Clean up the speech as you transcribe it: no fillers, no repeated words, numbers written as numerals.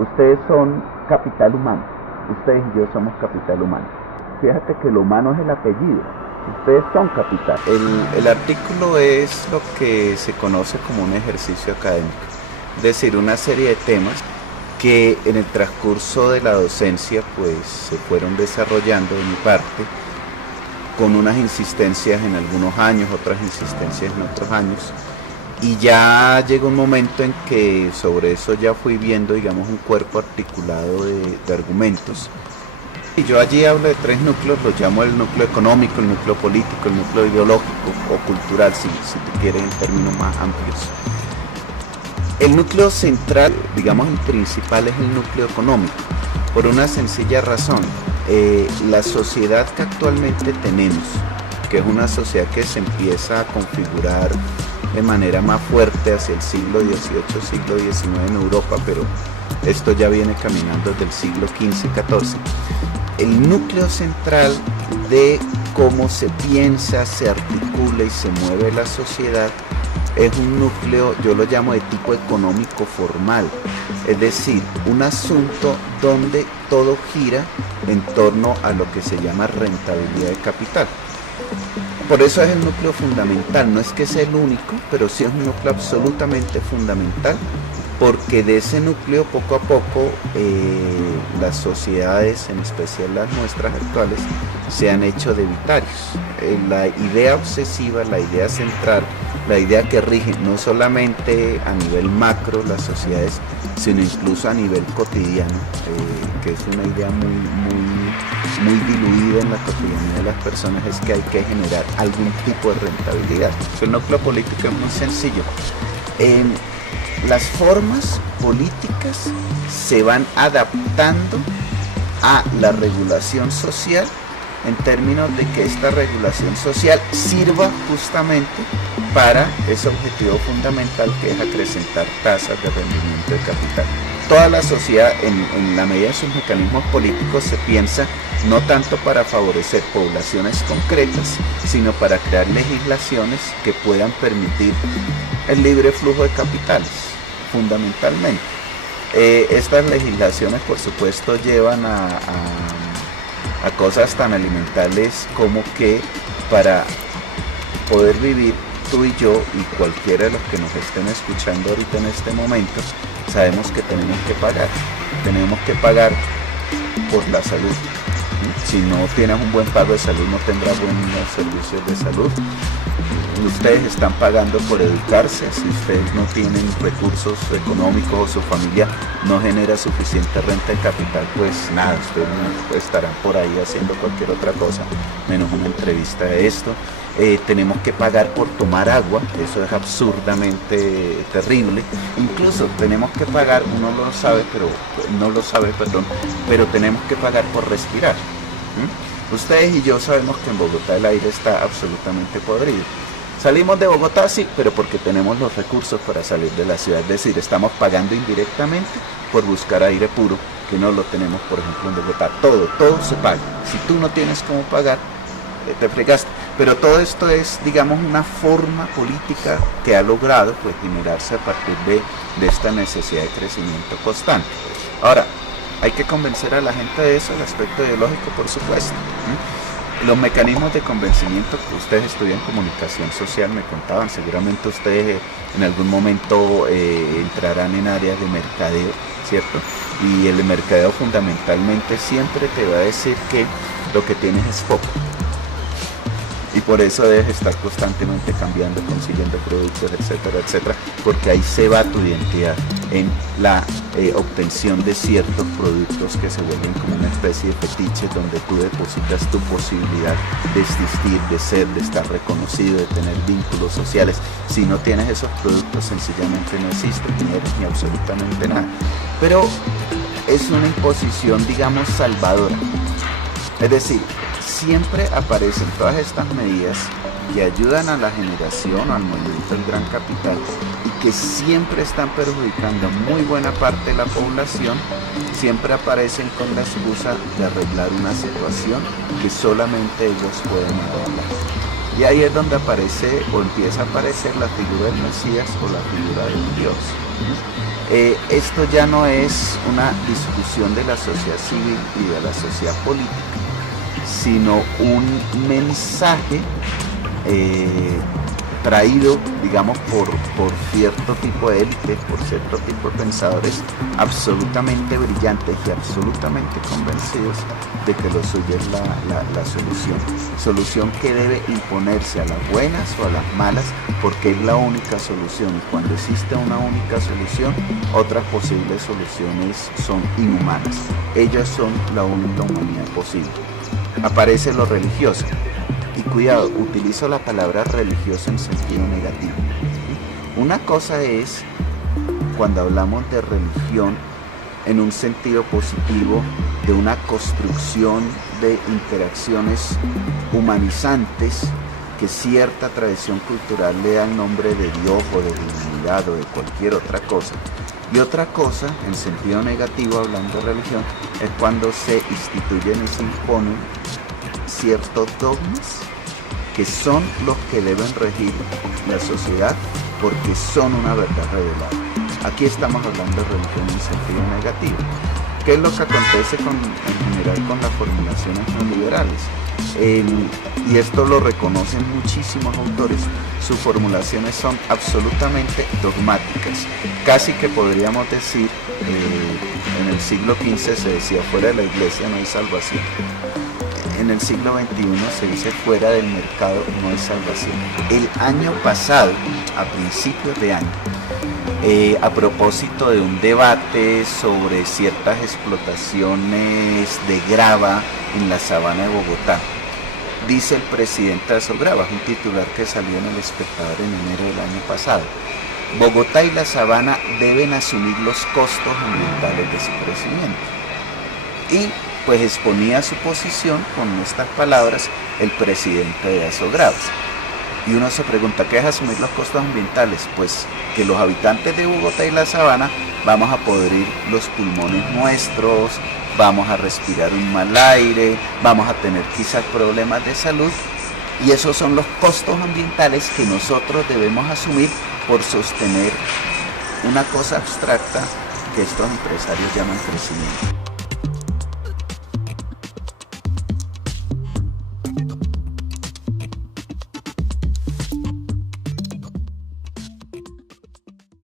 Ustedes son capital humano. Ustedes y yo somos capital humano. Fíjate que lo humano es el apellido. Ustedes son capital. El artículo es lo que se conoce como un ejercicio académico, es decir, una serie de temas que en el transcurso de la docencia pues se fueron desarrollando de mi parte con unas insistencias en algunos años, otras insistencias en otros años, y ya llegó un momento en que sobre eso ya fui viendo, digamos, un cuerpo articulado de argumentos. Y yo allí hablo de tres núcleos, los llamo el núcleo económico, el núcleo político, el núcleo ideológico o cultural, si te quieres en términos más amplios. El núcleo central, digamos el principal, es el núcleo económico, por una sencilla razón. La sociedad que actualmente tenemos, que es una sociedad que se empieza a configurar de manera más fuerte hacia el siglo XVIII, siglo XIX en Europa, pero esto ya viene caminando desde el siglo XV-XIV. El núcleo central de cómo se piensa, se articula y se mueve la sociedad es un núcleo, yo lo llamo de tipo económico formal, es decir, un asunto donde todo gira en torno a lo que se llama rentabilidad de capital. Por eso es el núcleo fundamental, no es que sea el único, pero sí es un núcleo absolutamente fundamental, porque de ese núcleo poco a poco las sociedades, en especial las nuestras actuales, se han hecho debitarios. La idea obsesiva, la idea central, la idea que rige no solamente a nivel macro las sociedades, sino incluso a nivel cotidiano, que es una idea muy diluida en la cotidianidad de las personas, es que hay que generar algún tipo de rentabilidad. El núcleo político es muy sencillo. Las formas políticas se van adaptando a la regulación social en términos de que esta regulación social sirva justamente para ese objetivo fundamental, que es acrecentar tasas de rendimiento de capital. Toda la sociedad, en la medida de sus mecanismos políticos, se piensa no tanto para favorecer poblaciones concretas, sino para crear legislaciones que puedan permitir el libre flujo de capitales, fundamentalmente. Estas legislaciones, por supuesto, llevan a cosas tan elementales como que para poder vivir tú y yo y cualquiera de los que nos estén escuchando ahorita en este momento, sabemos que tenemos que pagar por la salud. Si no tienes un buen pago de salud, no tendrás buenos servicios de salud. Ustedes están pagando por educarse. Si ustedes no tienen recursos económicos o su familia no genera suficiente renta de capital, pues nada, ustedes no estarán por ahí haciendo cualquier otra cosa menos una entrevista de esto. Tenemos que pagar por tomar agua, eso es absurdamente terrible. Incluso tenemos que pagar, uno no lo sabe, pero tenemos que pagar por respirar. Ustedes y yo sabemos que en Bogotá el aire está absolutamente podrido. Salimos de Bogotá, sí, pero porque tenemos los recursos para salir de la ciudad. Es decir, estamos pagando indirectamente por buscar aire puro, que no lo tenemos, por ejemplo, en Bogotá. Todo se paga. Si tú no tienes cómo pagar, te fregaste. Pero todo esto es, digamos, una forma política que ha logrado pues generarse a partir de esta necesidad de crecimiento constante. Ahora, hay que convencer a la gente de eso, el aspecto ideológico, por supuesto. Los mecanismos de convencimiento que ustedes estudian comunicación social me contaban, seguramente ustedes en algún momento entrarán en áreas de mercadeo, ¿cierto? Y el mercadeo fundamentalmente siempre te va a decir que lo que tienes es poco. Y por eso debes estar constantemente cambiando, consiguiendo productos, etcétera, etcétera, porque ahí se va tu identidad en la obtención de ciertos productos que se vuelven como una especie de fetiche, donde tú depositas tu posibilidad de existir, de ser, de estar reconocido, de tener vínculos sociales. Si no tienes esos productos, sencillamente no existes, ni eres ni absolutamente nada. Pero es una imposición, digamos, salvadora. Es decir, siempre aparecen todas estas medidas que ayudan a la generación o al movimiento del gran capital y que siempre están perjudicando a muy buena parte de la población, siempre aparecen con la excusa de arreglar una situación que solamente ellos pueden arreglar. Y ahí es donde aparece o empieza a aparecer la figura del Mesías o la figura de un Dios. Esto ya no es una discusión de la sociedad civil y de la sociedad política, sino un mensaje traído, digamos, por cierto tipo de élites, por cierto tipo de pensadores absolutamente brillantes y absolutamente convencidos de que lo suyo es la solución que debe imponerse a las buenas o a las malas, porque es la única solución, y cuando existe una única solución, otras posibles soluciones son inhumanas. Ellas son la única humanidad posible. Aparece lo religioso. Y cuidado, utilizo la palabra religioso en sentido negativo. Una cosa es cuando hablamos de religión en un sentido positivo, de una construcción de interacciones humanizantes que cierta tradición cultural le da el nombre de Dios o de divinidad o de cualquier otra cosa. Y otra cosa, en sentido negativo, hablando de religión, es cuando se instituyen y se imponen ciertos dogmas que son los que deben regir la sociedad porque son una verdad revelada. Aquí estamos hablando de religión en sentido negativo. ¿Qué es lo que acontece en general con las formulaciones neoliberales? Y esto lo reconocen muchísimos autores. Sus formulaciones son absolutamente dogmáticas. Casi que podríamos decir, en el siglo XV se decía, fuera de la iglesia no hay salvación. En el siglo XXI se dice, fuera del mercado no hay salvación. El año pasado, a principios de año, a propósito de un debate sobre ciertas explotaciones de grava en la sabana de Bogotá, dice el presidente de Asograva, un titular que salió en El Espectador en enero del año pasado: Bogotá y la sabana deben asumir los costos ambientales de su crecimiento. Y pues exponía su posición con estas palabras el presidente de Asograva. Y uno se pregunta, ¿qué es asumir los costos ambientales? Pues que los habitantes de Bogotá y la sabana vamos a podrir los pulmones nuestros, vamos a respirar un mal aire, vamos a tener quizás problemas de salud, y esos son los costos ambientales que nosotros debemos asumir por sostener una cosa abstracta que estos empresarios llaman crecimiento.